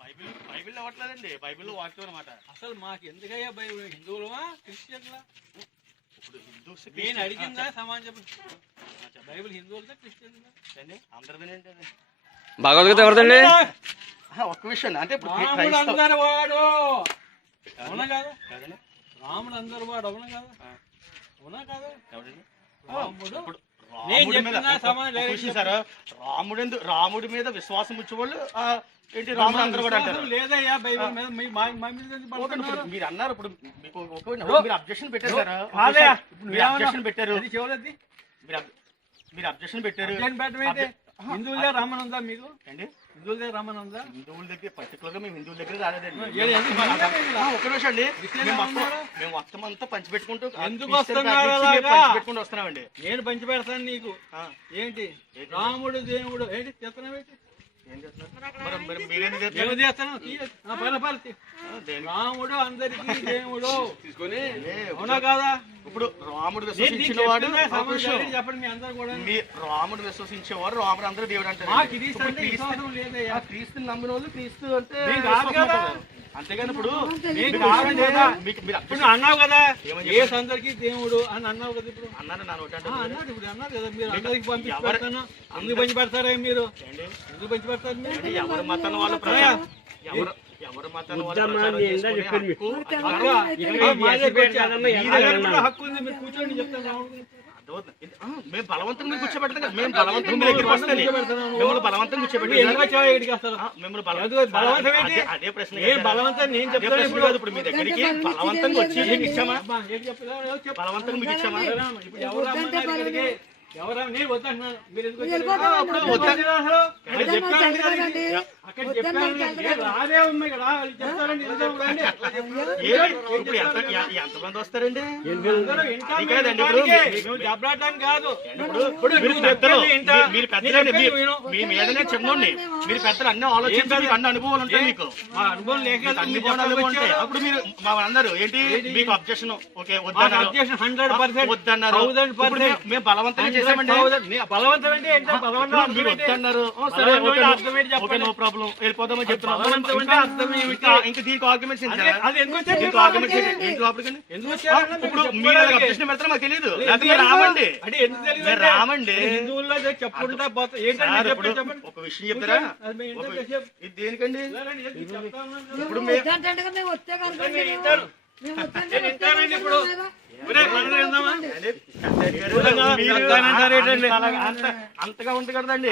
Bible అవ్వట్లేదండి, బైబిల్లో వాక్యం అనమాట. అసలు మాకు ఎందుకయ్యా బైబిల్? హిందువులమా క్రిస్టియన్లా? ఇప్పుడు హిందూస్ నేను అడిగిందా సమాజం చెప్పు. బైబిల్ హిందువులదా క్రిస్టియన్లా? అందరిదేనండి అది. భగవద్గీత ఎవరిదండి? ఒక్క విషయం అంటే రాముడు అందరు వాడు అవునా కాదా? రాముడు అందరు వాడు అవునా కాదా? అవునా కాదా? రాముడు రాముడి మీద విశ్వాసం వచ్చేవాళ్ళు ఏంటి రాముడు అందరూ కూడా అంటారు. లేదయ్యా బైబిల్ మీద మీరు అన్నారు. ఇప్పుడు మీకు మీరు అబ్జెక్షన్ పెట్టారు సార్, అబ్జెక్షన్ పెట్టారు, మీరు అబ్జెక్షన్ పెట్టారు. హిందువుల దగ్గర రామన్ ఉందా మీకు? అండి హిందువుల దగ్గర రామన్ ఉందా? హిందువుల దగ్గర పర్టికులర్ గా మేము హిందువుల దగ్గర రాలేదండి. ఒక నిమిషం అండి, మేము మొత్తం అంతా పంచిపెట్టుకుంటూ ఎందుకు పంచిపెట్టుకుంటూ వస్తున్నామండి. నేను పంచి పెడతాను నీకు. ఏంటి రాముడు దేవుడు ఏంటి చెప్తున్నావు? రాముడు అందరికీ దేవుడు తీసుకొని అవునా కాదా? ఇప్పుడు రాముడు విశ్వసించేవాడు చెప్పండి మీ అందరూ కూడా. రాముడు విశ్వసించేవాడు రాముడు అందరూ దేవుడు అంటారు. క్రీస్తుని నమ్మిన వాళ్ళు క్రీస్తు అంటే అంతేగాని ఇప్పుడు అన్నావు కదా ఏ అందరికీ దేవుడు అని అన్నావు కదా. ఇప్పుడు అన్నాడు అన్నాడు ఇప్పుడు అన్నారు కదా మీరు అందరికి పంపించబడతాను. ఎందుకు పంచి పెడతారా మీరు? ఎందుకు పంచి పెడతారు మీరు? ఎవరు మతాన్ని వాళ్ళు ఎవరు మతాన్ని హక్కు ఉంది. మీరు కూర్చోండి చెప్తాను. మేము బలవంతంగా మీరు కూర్చోబెడతాం. మేము బలవంతంగా మీ దగ్గరికి వస్తాను. మిమ్మల్ని బలవంతంగా కూర్చోబెట్టి అదే ప్రశ్న. బలవంతం నేను చెప్తాను. ఇప్పుడు మీ దగ్గరికి బలవంతంగా వచ్చి మీకు ఇచ్చామా? బలవంతంగా మీకు ఇచ్చామా? ఇప్పుడు ఎవరు ఎవరా నేను వద్దంటున్నాను. మీరు ఎందుకు రాదే ఉన్నాయి కదా చెప్తారండి. ఎంతమంది వస్తారండి? దెబ్బలాడటానికి కాదు. మీరు పెద్దలండి, మీ మీదనే చెప్పండి. మీరు పెద్దలు అన్ని ఆలోచించాలి, అన్ని అనుభవాలు ఉంటాయి మీకు. మా అనుభవం లేక అన్ని అనుభవం ఉంటాయి. అప్పుడు మీరు మా అందరూ ఏంటి మీకు అబ్జెక్షన్ ఓకే వద్దన్నారు, 100% వద్దన్నారు. మేము బలవంతంగా చేసామండి. బలవంతం అంటే మీరు వద్దన్నారు. నో ప్రాబ్లం వెళ్ళిపోదామని చెప్తున్నాం. ఇంకా దీనికి ఆర్గ్యుమెంట్స్ ఇప్పుడు మీరు అబ్జెక్షన్ పెడతారో మాకు తెలియదు. రామండి రామండి హిందువుల్లో చెప్పుకుంటా ఒక విషయం చెప్తారా? ఇది దేనికండి? ఇప్పుడు ఇప్పుడు అంతగా ఉంది కదండి.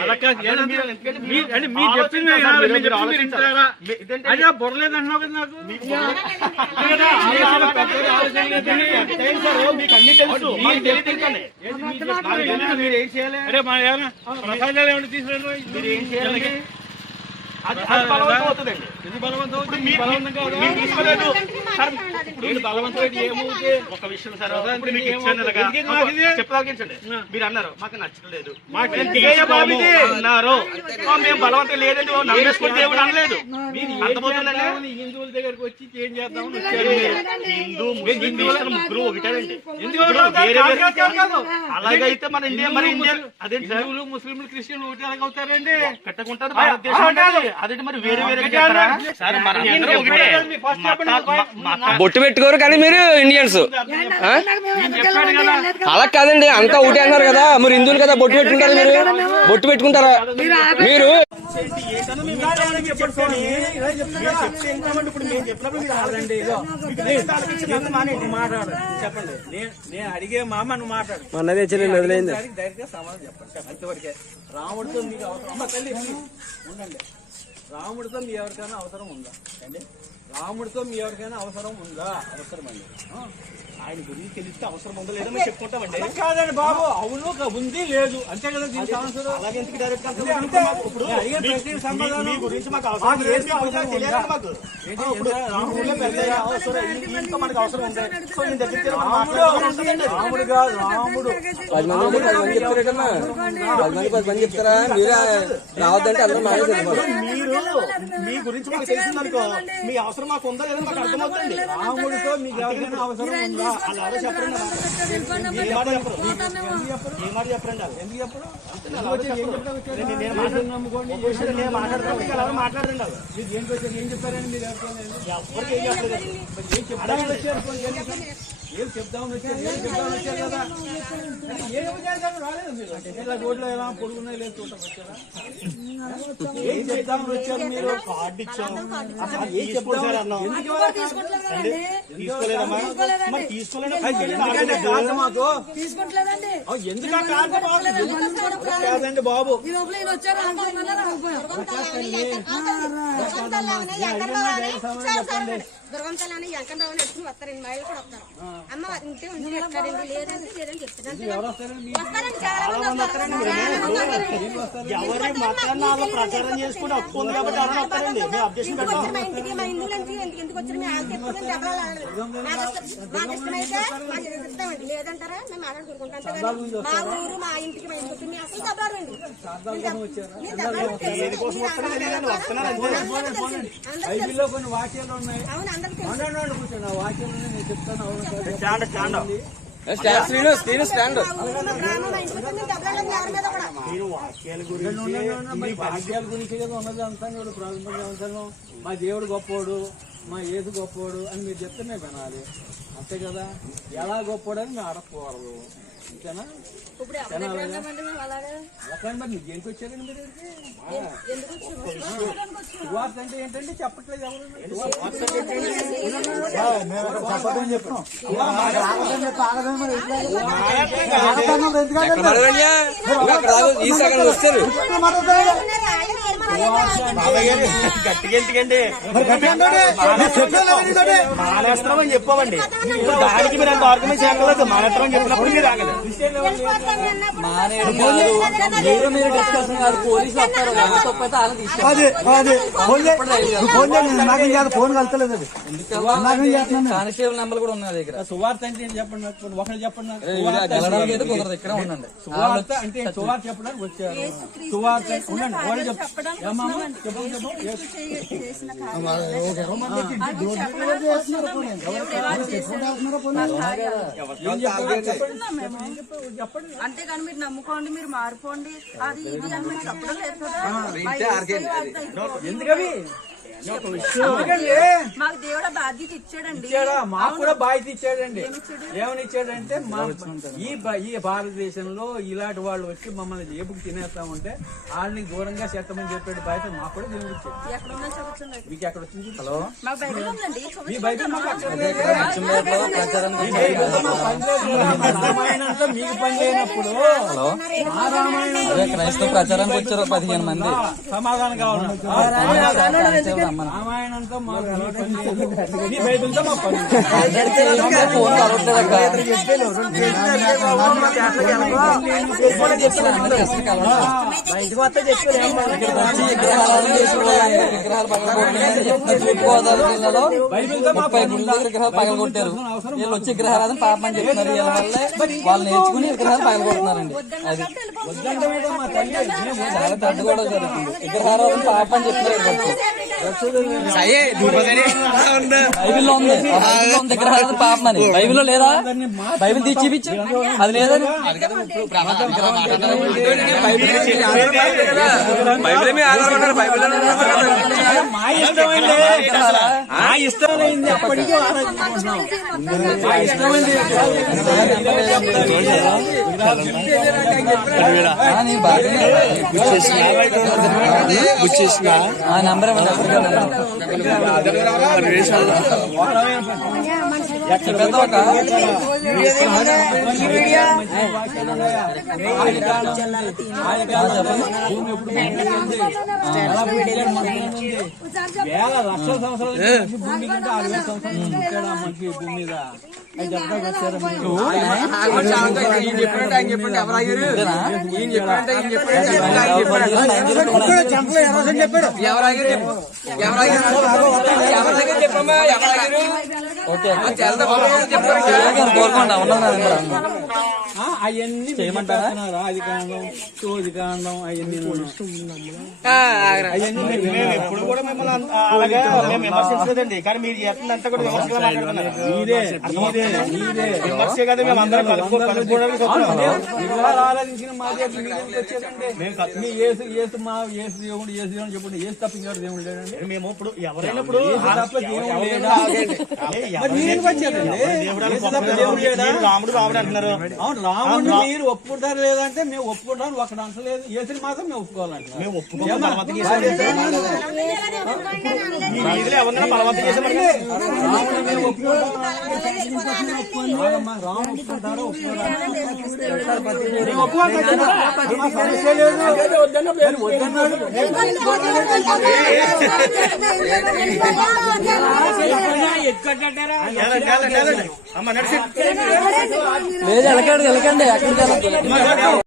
బొరలేదు అన్నావు కదా నాకు. మీరు ఏం చేయాలి? అరే మా ప్రసాదాలు ఏమైనా తీసుకురండి. మీరు ఏం చేయాలి? ఒక విషయం సార్, చెప్పాగించండి. మీరు అన్నారు మాకు నచ్చలేదు అన్నారు. మేము బలవంతం లేదండి నమ్మేసుకుని దేవుడు అనలేదు. హిందువుల దగ్గరకు వచ్చి ఏం చేద్దాం? ముగ్గురు ఒకటేనండి. అలాగైతే మన ఇండియా మరి ఇండియా అదే హిందువులు ముస్లింలు క్రిస్టియన్లు ఒకటి ఎలాగవుతారండి? కట్టుకుంటారు భారతదేశం. అదే మరి వేరే వేరే బొట్టు పెట్టుకోరు కానీ మీరు ఇండియన్స్ అలా కాదండి. అంతా ఒకటి అన్నారు కదా, మీరు హిందువులు కదా బొట్టు పెట్టుకుంటారా? మీరు బొట్టు పెట్టుకుంటారా? మీరు చెప్పండి. నేను అడిగే మామ నువ్వు మాట్లాడు. అన్నదే చెల్లెలు వదిలేంది. డైరెక్ట్గా సమాధానం చెప్పండి. అంతవరకే. రాముడితో మీకు అవసరం ఉండండి. రాముడితో మీ ఎవరికైనా అవసరం ఉందా అండి? రాముడితో మీ ఎవరికైనా అవసరం ఉందా? అవసరం అండి. ఆయన గురించి తెలిస్తే అవసరం ఉందో లేదో చెప్పుకుంటామండి. కాదండి బాబు, అవును ఉంది లేదు అంతే కదా. దీనికి అలాగే ఎందుకు డైరెక్ట్ గురించి మాకు అవసరం తెలియదు. మాకు మనకు అవసరం ఉంది. సో నేను దగ్గర రాముడు కాదు, రాముడు 10 మంది చెప్తారా కన్నా? 10 మంది 10 మంది చెప్తారా? మీరే రావద్దంటే అందరూ మానే మీ గురించి మాకు తెలిసిందనుకో, మీ అవసరం మాకు ఉందా లేదా మాకు అర్థమవుతుంది. రాముడితో మీకు ఎవరికైనా అవసరం ఉందా? వాళ్ళు ఎవరో చెప్పండి, ఏ మాట చెప్పరు, ఏ మాట చెప్పండి. వాళ్ళు ఎందుకు చెప్పరు? నేను మాట్లాడుతున్నాను, ఎవరు మాట్లాడండి. వాళ్ళు మీరు ఏంటి వచ్చారు, ఏం చెప్పారని మీరు ఎవరికి ఏం చెప్పలేదు. ఏం చెప్దామని వచ్చారు, ఏం చెప్దామని వచ్చారు కదా. ఏం చేశారు రాలేదు మీరు. ఇలా రోడ్లో ఎలా పొడుగున్నాయి లేదు చూడటం వచ్చారా? ఏం చెప్దామని వచ్చారు మీరు? కార్డు ఇచ్చాము, అసలు ఏం చెప్పుకోలేదు అన్నాం. తీసుకోలేదమ్మా, మరి తీసుకోలేదు కాదు మాకు. తీసుకోవట్లేదండి. ఎందుకు కాదండి బాబు. దుర్గంతలని ఎంకరావు ఎట్టుకుని వస్తారండి, మహిళలు కూడా వస్తారు. అమ్మ ఇంటి ఉండి వస్తారండి, లేదంటే లేదని చెప్తారండి. ఎవరి మతాన్ని వాళ్ళు ప్రచారం చేసుకుని హక్కు ఉంది కాబట్టి ఎవరు వస్తారండి. మేము అబ్జెక్షన్ పెట్టాం. మా ఇంటికి మా హిందువుల ఎందుకు వచ్చారు మేము వాళ్ళకి చెప్పుకుని దెబ్బలు మాకు ఇష్టమైతే మాకు ఇస్తామండి, లేదంటారా మేము మాట్లాడుకుంటాం. మా ఊరు మా ఇంటికి మా ఇంటికి మేము అసలు దెబ్బలాడండి. బైబిల్లో కొన్ని వాక్యాలు ఉన్నాయి. అవును అందరికీ కూర్చోండి, ఆ వాక్యాలు నేను చెప్తాను. మీరు వాక్యాల గురించి మీ భాగ్యాల గురించి కదా ఉన్నది అంతా. ప్రారంభం మా దేవుడు గొప్పోడు, మా యేసు గొప్పోడు అని మీరు చెప్తే మేము వినాలి, అంతే కదా. ఎలా గొప్పోడు అని మేము అడగకూడదు, అంతేనా? అలాగే మరి మీకు ఎందుకు వచ్చారండి మీరు? సువార్త అంటే ఏంటంటే చెప్పట్లేదు ఎవరు. వస్తారు గట్టిగా ఎందుకండి మానేస్తామని చెప్పామండి. దానికి మీరు అంత ఆర్గనైజ్ చేయగలదు. మానేస్తామని చెప్పినప్పుడు మీరు ఆగలేదు. మీరు డిస్కషన్ కాదు, పోలీసులు వస్తారు. ఫోన్ కలుతలేదు. కానిస్టేబుల్ నెంబర్ కూడా ఉన్నాయి దగ్గర. సువార్త అంటే ఏంటి చెప్పండి నాకు, ఒకటి చెప్పండి నాకు. కుదరదు, ఇక్కడ ఉండండి. సువార్త అంటే సువార్త చెప్పడానికి వచ్చారు. సువార్త ఉండండి, వాళ్ళు చెప్పండి. అంతేగాని మీరు నమ్ముకోండి, మీరు మారిపోండి, అది ఇది అని మీరు చెప్పడం లేదు కదా. ఎందుకవి మాకు దేవుడు బాధ్యత ఇచ్చాడండి. మాకు కూడా బాధ్యత ఇచ్చాడండి. ఏమని ఇచ్చాడంటే ఈ భారతదేశంలో ఇలాంటి వాళ్ళు వచ్చి మమ్మల్ని జేబుకి తినేస్తామంటే వాళ్ళని దూరంగా చేస్తామని చెప్పే బాధ్యత మాకు కూడా దేవుడు ఇచ్చాడు. మీకు ఎక్కడ వచ్చింది? హలో, మీ బైబిల్ మాకు రామాయణంతో మీకు పని లేనప్పుడు క్రైస్తవ ప్రచారానికి వచ్చారు 15 మంది. సమాధానం కావాలి. రామాయణంతో మాకు మీ బైబిల్తో మాకు పని. గోదావరి జిల్లాలో 30 గుళ్ళ విగ్రహాలు పగలగొట్టారు. వీళ్ళు వచ్చి విగ్రహారాధన పాపం అని చెప్తున్నారు. వీళ్ళ వల్లే వాళ్ళు నేర్చుకుని విగ్రహాలు పగలగొడుతున్నారండి. అది చాలా తట్టు కూడా జరుగుతుంది. విగ్రహారాధన పాపం అని చెప్తున్నారు. బైబిల్లో ఉంది, విగ్రహారాధన పాపం అని. బైబిల్లో లేదా? బైబిల్ తీసి చూపించు. అది లేదని ఇష్టమైంది అప్పటికీ ఇష్టమైంది. ఆ నెంబర్ వేల లక్షల సంవత్సరాలు భూమి కంటే 6,000 సంవత్సరాలు మనకి భూమి మీద కోరుకోండి ఉన్నది అవన్నీ చేయమంటారా? అది కాండం సోది కాండం అవన్నీ మేము ఎప్పుడు కూడా మిమ్మల్ని అలాగే మేము విమర్శించలేదండి, కానీ మీరు చేస్తుందంతా కూడా విమర్శగా మాట్లాడుతున్నారు. విమర్శ కదా మేము అందరం కలుపుకోవడానికి ఆరాధించిన మా దగ్గర మీ దగ్గరికి వచ్చేదండి. మీ ఏసు దేవుడు చెప్పండి, ఏసు తప్ప ఇంకా దేవుడు లేదండి. మేము ఇప్పుడు ఎవరైనా ఇప్పుడు తప్ప దేవుడు లేడా? మరి మీరెందుకు వచ్చారండి? ఏసు తప్ప దేవుడు లేడా? రాముడు రాముడు అంటున్నారు. అవును, రాముడిని మీరు ఒప్పుకుంటారు లేదంటే మేము ఒప్పుకుంటాను, ఒకటి అంటలేదు. ఏసుని మాత్రం మేము ఒప్పుకోవాలంటే మేము ఒప్పుకోమని బలవంతం చేసాం. మీ వీధిలో ఎవరన్నా బలవంతం చేసామని రాముడిని మేము ఒప్పుకుంటాం. రాముడు ఒప్పుకుంటారో ఒప్పుకుంటారో మేము ఒప్పుకోవాలి. సమస్య లేదు. మీరు వద్దన్నాడు. అమ్మ నడిచి లేదు వెళ్ళకండి ఎక్కడికి వెళ్ళకండి